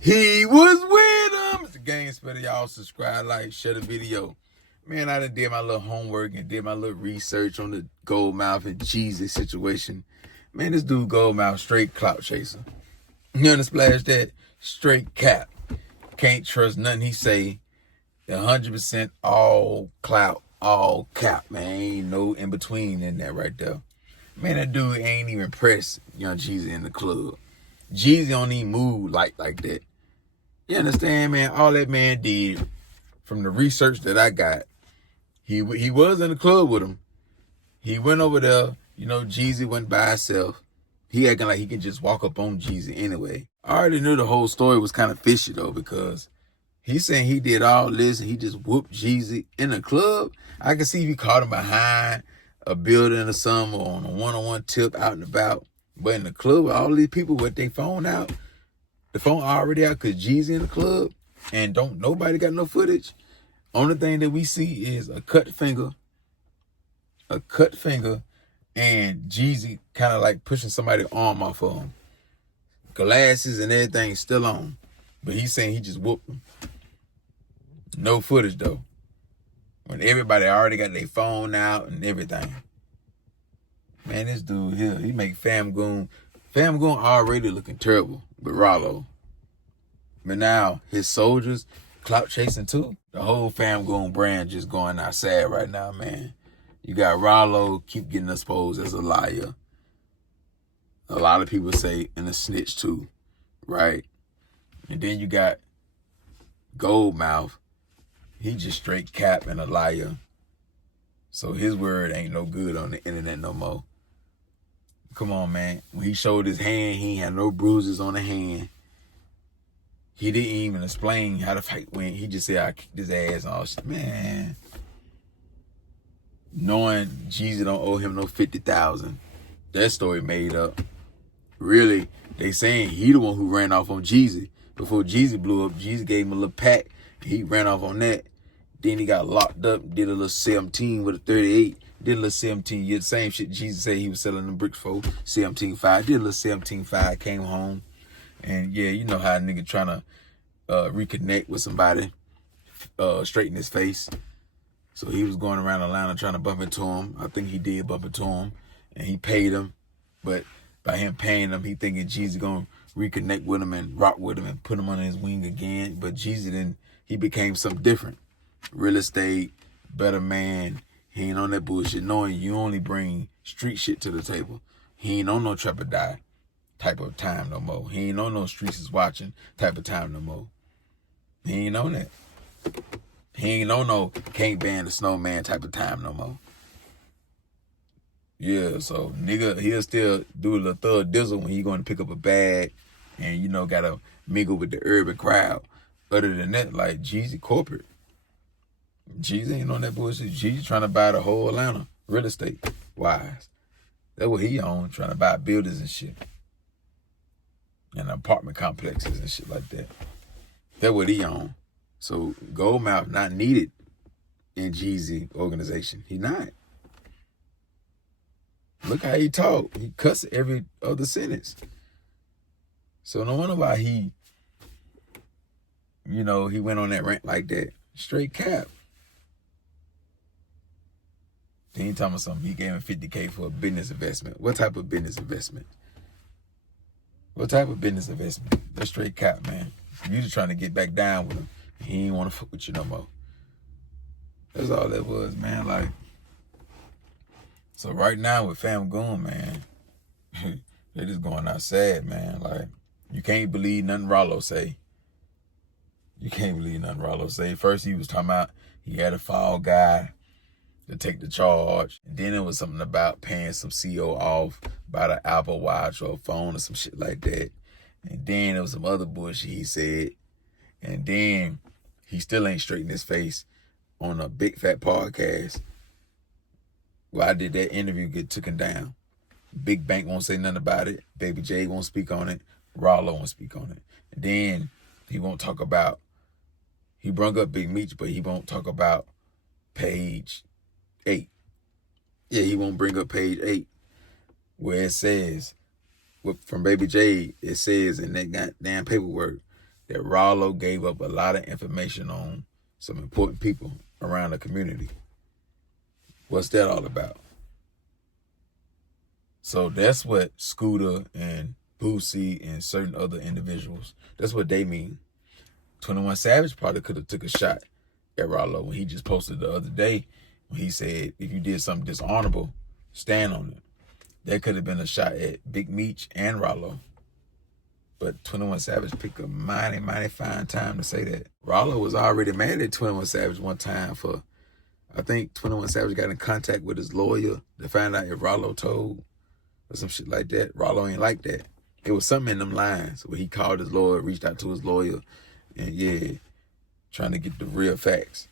He was with him. It's the gang spreader. Y'all subscribe, like, share the video. Man, I done did my little homework and did my little research on the GoldMouf and Jeezy situation. Man, this dude GoldMouf straight clout chaser. You understand that? Straight cap. Can't trust nothing he say. 100% all clout, all cap, man. Ain't no in between in that right there. Man, that dude ain't even pressed young Jeezy in the club. Jeezy don't even move like that. You understand, man? All that man did, from the research that I got, he was in the club with him. He went over there. You know, Jeezy went by himself. He acting like he can just walk up on Jeezy anyway. I already knew the whole story was kind of fishy, though, because he's saying he did all this and he just whooped Jeezy in the club. I can see if he caught him behind a building or something, or on a one-on-one tip out and about. But in the club with all these people with their phone out, the phone already out because Jeezy in the club, and don't nobody got no footage. Only thing that we see is a cut finger, and Jeezy kind of like pushing somebody's arm off of him. Glasses and everything still on. But he's saying he just whooped him. No footage though. When everybody already got their phone out and everything. Man, this dude here, he make Fam Goon already looking terrible with RALO. But now his soldiers clout chasing too. The whole Fam Goon brand just going outside right now, man. You got RALO keep getting exposed as a liar. A lot of people say and a snitch too, right? And then you got GoldMouf. He just straight cap and a liar. So his word ain't no good on the internet no more. Come on, man. When he showed his hand, he had no bruises on the hand. He didn't even explain how the fight went. He just said, I kicked his ass and all shit. Man. Knowing Jeezy don't owe him no $50,000. That story made up. Really, they saying he the one who ran off on Jeezy. Before Jeezy blew up, Jeezy gave him a little pack. He ran off on that. Then he got locked up, did a little 17 with a 38. Did a little 17. Yeah, the same shit Jeezy said he was selling them bricks for. 17.5. Did a little 17.5. Came home. And yeah, you know how a nigga trying to reconnect with somebody. Straighten his face. So he was going around Atlanta trying to bump into him. I think he did bump into him. And he paid him. But by him paying him, he thinking Jeezy going to reconnect with him and rock with him and put him under his wing again. But Jeezy didn't. He became something different. Real estate, better man. He ain't on that bullshit. Knowing you only bring street shit to the table. He ain't on no trap or die type of time no more. He ain't on no streets is watching type of time no more. He ain't on that. He ain't on no can't ban the snowman type of time no more. Yeah, so nigga, he'll still do the thug dizzle when he going to pick up a bag and, you know, got to mingle with the urban crowd. Other than that, like, Jeezy corporate. Jeezy ain't on that bullshit. Jeezy trying to buy the whole Atlanta, real estate wise. That's what he on, trying to buy buildings and shit. And apartment complexes and shit like that. That's what he on. So GoldMouf not needed in Jeezy organization. He not. Look how he talk. He cuss every other sentence. So no wonder why he, you know, he went on that rant like that. Straight cap. Then he talking about something. He gave him $50K for a business investment. What type of business investment? What type of business investment? That's straight cap, man. You just trying to get back down with him. He ain't want to fuck with you no more. That's all that was, man. Like, so right now with Fam Goon, man, they just going outside, man. Like, you can't believe nothing RALO say. You can't believe nothing RALO say. First he was talking about he had a fall guy to take the charge. And then it was something about paying some CO off, about an Apple Watch or a phone or some shit like that. And then there was some other bullshit he said. And then he still ain't straightened his face on a big fat podcast. Well, I did that interview, get taken down. Big Bank won't say nothing about it. Baby Jade won't speak on it. RALO won't speak on it. And then he won't talk about, he brung up Big Meech, but he won't talk about page 8. Yeah, he won't bring up page 8 where it says, from Baby Jade, it says in that goddamn paperwork, that RALO gave up a lot of information on some important people around the community. What's that all about? So that's what Scooter and Boosie and certain other individuals, that's what they mean. 21 Savage probably could have took a shot at RALO when he just posted the other day when he said, if you did something dishonorable, stand on it. That could have been a shot at Big Meech and RALO. But 21 Savage picked a mighty, mighty fine time to say that. RALO was already mad at 21 Savage one time for, I think 21 Savage got in contact with his lawyer to find out if RALO told or some shit like that. RALO ain't like that. It was something in them lines where he called his lawyer, reached out to his lawyer, and yeah, trying to get the real facts.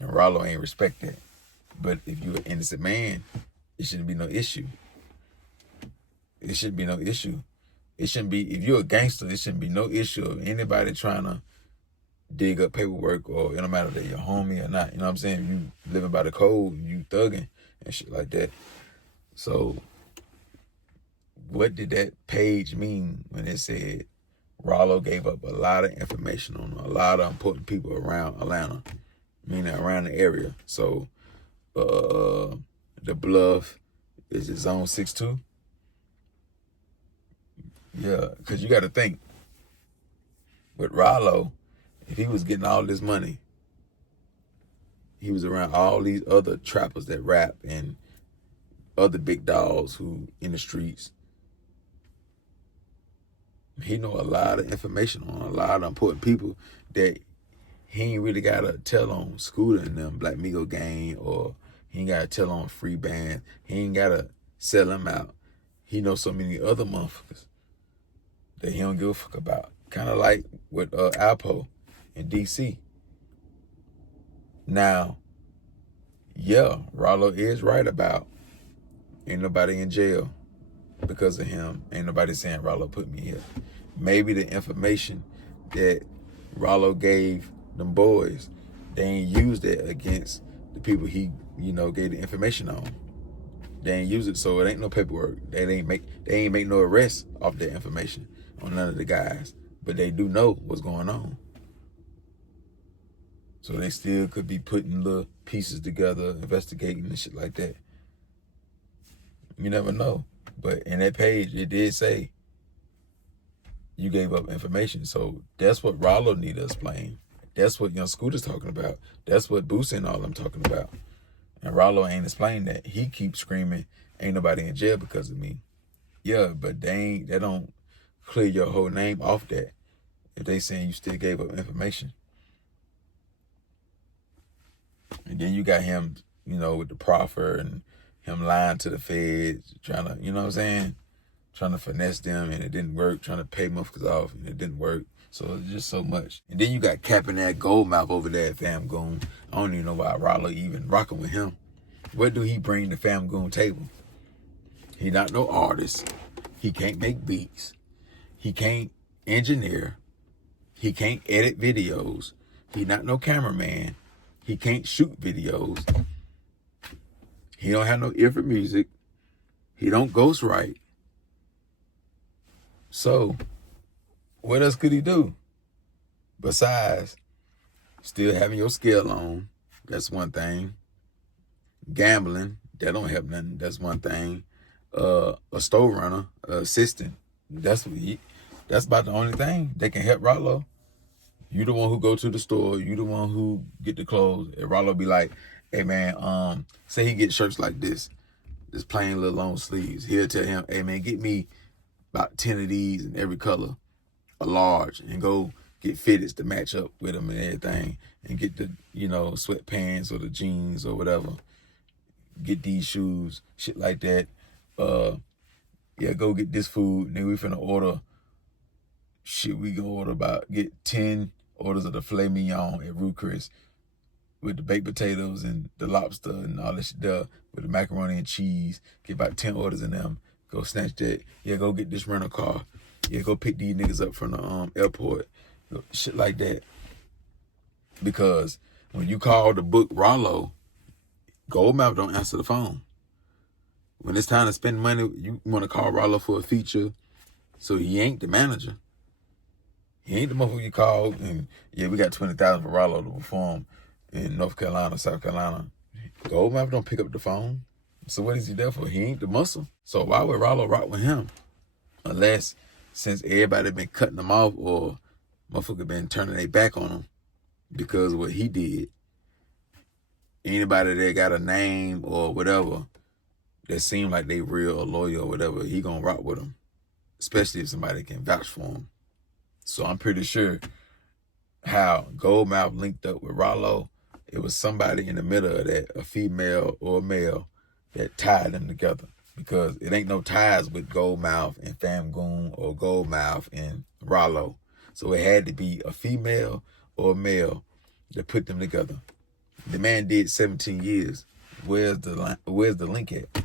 And RALO ain't respect that. But if you're an innocent man, it shouldn't be no issue. It shouldn't be no issue. It shouldn't be, if you're a gangster, it shouldn't be no issue of anybody trying to dig up paperwork, or it don't matter that you're homie or not. You know what I'm saying? You living by the code, you thugging and shit like that. So what did that page mean when it said RALO gave up a lot of information on a lot of important people around Atlanta, meaning around the area? So the Bluff, is it Zone 6-2? Yeah, because you got to think, with RALO, if he was getting all this money, he was around all these other trappers that rap and other big dogs who in the streets. He know a lot of information on a lot of important people that he ain't really got to tell on Scooter and them, Black Migo Gang, or he ain't got to tell on Free Band. He ain't got to sell them out. He knows so many other motherfuckers that he don't give a fuck about. Kind of like with Alpo in D.C. Now, yeah, RALO is right about ain't nobody in jail because of him. Ain't nobody saying RALO put me here. Maybe the information that RALO gave them boys, they ain't used it against the people he, gave the information on. They ain't use it, so it ain't no paperwork. They ain't make no arrests off that information on none of the guys. But they do know what's going on. So they still could be putting little pieces together, investigating and shit like that. You never know. But in that page, it did say you gave up information. So that's what RALO need to explain. That's what Young Scooter's talking about. That's what Boosie and all them talking about. And RALO ain't explained that. He keeps screaming, ain't nobody in jail because of me. Yeah, but they don't clear your whole name off that if they saying you still gave up information. And then you got him, with the proffer and him lying to the feds, trying to, you know what I'm saying? Trying to finesse them, and it didn't work. Trying to pay motherfuckers off, and it didn't work. So it's just so much. And then you got capping that GoldMouf over there at Fam Goon. I don't even know why RALO even rocking with him. What do he bring to Fam Goon table? He not no artist. He can't make beats. He can't engineer. He can't edit videos. He not no cameraman. He can't shoot videos. He don't have no ear for music. He don't ghostwrite. So, what else could he do? Besides, still having your skill on, that's one thing. Gambling, that don't help nothing, that's one thing. A store runner, assistant, that's about the only thing that can help RALO. You the one who go to the store, you the one who get the clothes. And RALO be like, hey man, say he get shirts like this plain little long sleeves. He'll tell him, hey man, get me about 10 of these in every color, a large, and go get fitteds to match up with them and everything, and get the, sweatpants or the jeans or whatever. Get these shoes, shit like that. Go get this food, and then we finna order, we gonna order get 10 orders of the filet mignon at Ruth Chris with the baked potatoes and the lobster and all this shit there, with the macaroni and cheese. Get about 10 orders in them. Go snatch that. Yeah, go get this rental car. Yeah, go pick these niggas up from the airport. Shit like that. Because when you call the book RALO, GoldMouf don't answer the phone. When it's time to spend money, you want to call RALO for a feature, so he ain't the manager. He ain't the motherfucker you called, and yeah, we got 20,000 for RALO to perform in North Carolina, South Carolina. GoldMouf don't pick up the phone. So what is he there for? He ain't the muscle. So why would RALO rock with him? Unless, since everybody been cutting him off or motherfucker been turning their back on him because of what he did. Anybody that got a name or whatever that seem like they real or loyal or whatever, he gonna rock with them. Especially if somebody can vouch for him. So I'm pretty sure how GoldMouf linked up with RALO, it was somebody in the middle of that, a female or a male, that tied them together. Because it ain't no ties with GoldMouf and Famgoon or GoldMouf and RALO. So it had to be a female or a male that put them together. The man did 17 years. Where's the link at?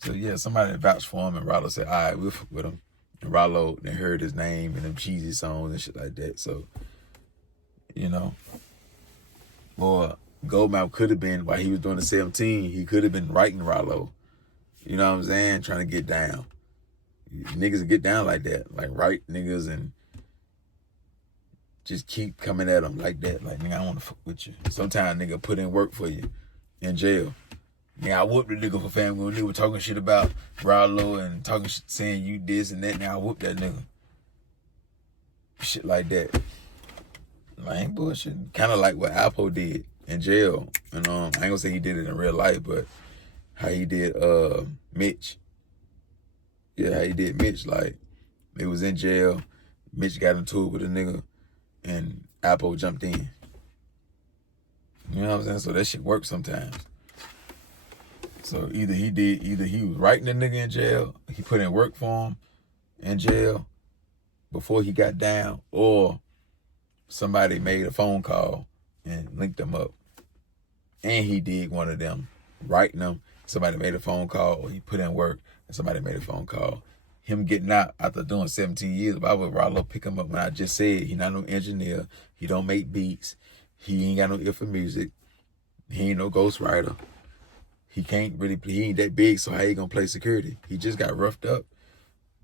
So yeah, somebody vouched for him and RALO said, all right, we'll fuck with him. And RALO then heard his name and them Jeezy songs and shit like that. So, you know. Or GoldMouf could have been, while he was doing the 17, he could have been writing RALO. You know what I'm saying? Trying to get down. Niggas get down like that. Like write niggas and just keep coming at them like that. Like, nigga, I want to fuck with you. Sometimes nigga put in work for you in jail. Yeah, I whooped the nigga for family when they were talking shit about RALO and talking shit, saying you this and that. Now I whooped that nigga. Shit like that. Like, bullshit. Kind of like what Alpo did in jail. And I ain't gonna say he did it in real life, but how he did Mitch. Yeah, how he did Mitch. Like, they was in jail. Mitch got into it with a nigga, and Alpo jumped in. You know what I'm saying? So that shit works sometimes. So either he was writing the nigga in jail, he put in work for him in jail before he got down, or somebody made a phone call and linked them up. And he did one of them, writing them. Somebody made a phone call, or he put in work, and somebody made a phone call. Him getting out after doing 17 years, why would RALO pick him up when I just said he not no engineer, he don't make beats, he ain't got no ear for music, he ain't no ghostwriter. He ain't that big, so how he gonna play security? He just got roughed up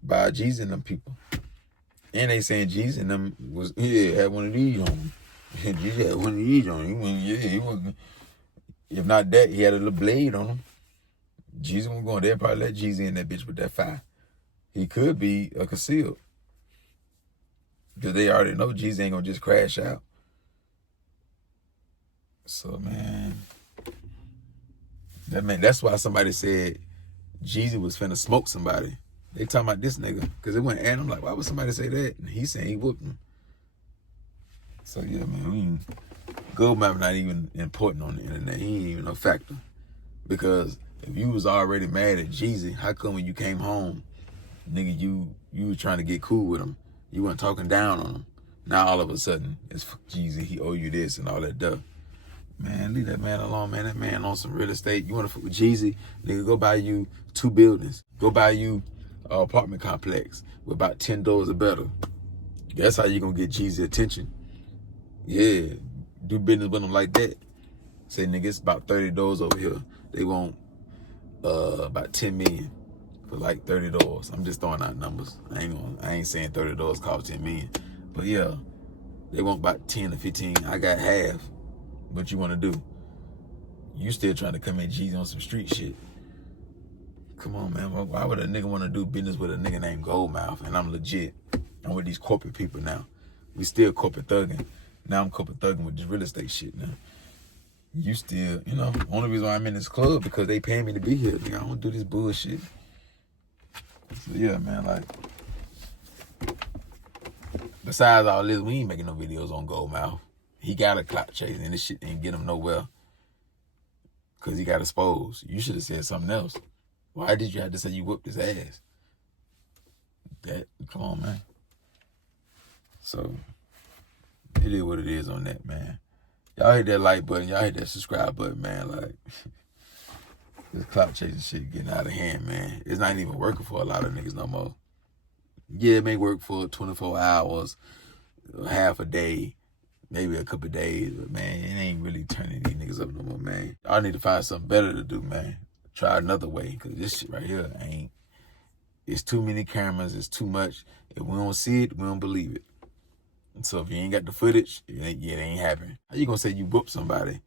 by Jeezy and them people. And they saying Jeezy and them had one of these on him. Jeezy had one of these on him. He was, if not that, he had a little blade on him. Jeezy wasn't going there, probably let Jeezy in that bitch with that fire. He could be a concealed. Because they already know Jeezy ain't gonna just crash out. So, man, that's why somebody said Jeezy was finna smoke somebody. They talking about this nigga. Because it went at him like, why would somebody say that? And he saying he whooped him. So, yeah, man, GoldMouf not even important on the internet. He ain't even a factor. Because if you was already mad at Jeezy, how come when you came home, nigga, you was trying to get cool with him? You weren't talking down on him. Now all of a sudden, it's Jeezy, he owe you this and all that stuff. Man, leave that man alone, man. That man on some real estate. You want to fuck with Jeezy? Nigga, go buy you 2 buildings. Go buy you an apartment complex with about 10 doors or better. That's how you going to get Jeezy attention. Yeah, do business with him like that. Say, nigga, it's about 30 doors over here. They want about 10 million for like 30 doors. I'm just throwing out numbers. I ain't saying 30 doors cost 10 million. But yeah, they want about 10 or 15. I got half. What you want to do? You still trying to come in Jeezy on some street shit. Come on, man. Why would a nigga want to do business with a nigga named GoldMouf? And I'm legit. I'm with these corporate people now. We still corporate thugging. Now I'm corporate thugging with this real estate shit now. You still, only reason why I'm in this club because they paying me to be here. Nigga, I don't do this bullshit. So yeah, man, like, besides all this, we ain't making no videos on GoldMouf. He got a clout chase, and this shit didn't get him nowhere because he got exposed. You should have said something else. Why did you have to say you whooped his ass? Come on, man. So, it is what it is on that, man. Y'all hit that like button. Y'all hit that subscribe button, man. Like, this clout chasing shit getting out of hand, man. It's not even working for a lot of niggas no more. Yeah, it may work for 24 hours, half a day, maybe a couple of days, but man, it ain't really turning these niggas up no more, man. I need to find something better to do, man. Try another way, because this shit right here ain't It's too many cameras. It's too much. If we don't see it, we don't believe it. And so if you ain't got the footage, it ain't happening. How you gonna say you whooped somebody,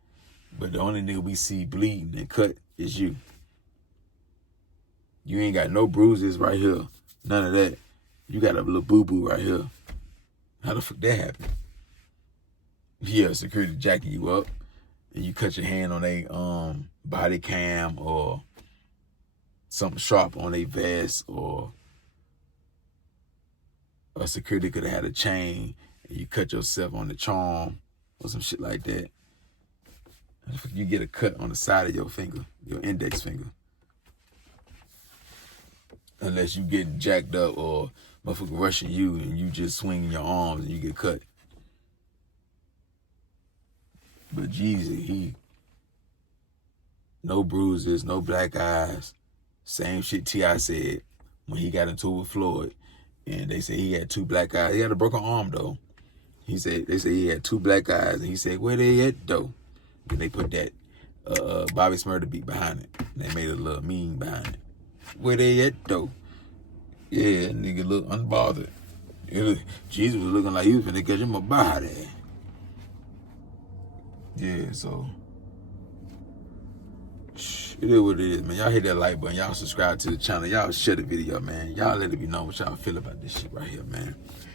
but the only nigga we see bleeding and cut is you? You ain't got no bruises right here. None of that. You got a little boo-boo right here. How the fuck that happen? Yeah, security jacking you up and you cut your hand on a body cam or something sharp on a vest, or a security could have had a chain and you cut yourself on the charm or some shit like that. You get a cut on the side of your finger, your index finger. Unless you get jacked up or motherfucker rushing you and you just swinging your arms and you get cut. But Jeezy, no bruises, no black eyes. Same shit T.I. said when he got into it with Floyd. And they said he had 2 black eyes. He had a broken arm though. They said he had 2 black eyes. And he said, where they at though? And they put that Bobby Smurda beat behind it. And they made a little meme behind it. Where they at though? Yeah, nigga look unbothered. Jesus was looking like he was finna catch him a body. Yeah, so it is what it is, man. Y'all hit that like button. Y'all subscribe to the channel. Y'all share the video, man. Y'all let me know what y'all feel about this shit right here, man.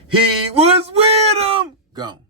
He was with him. Gone.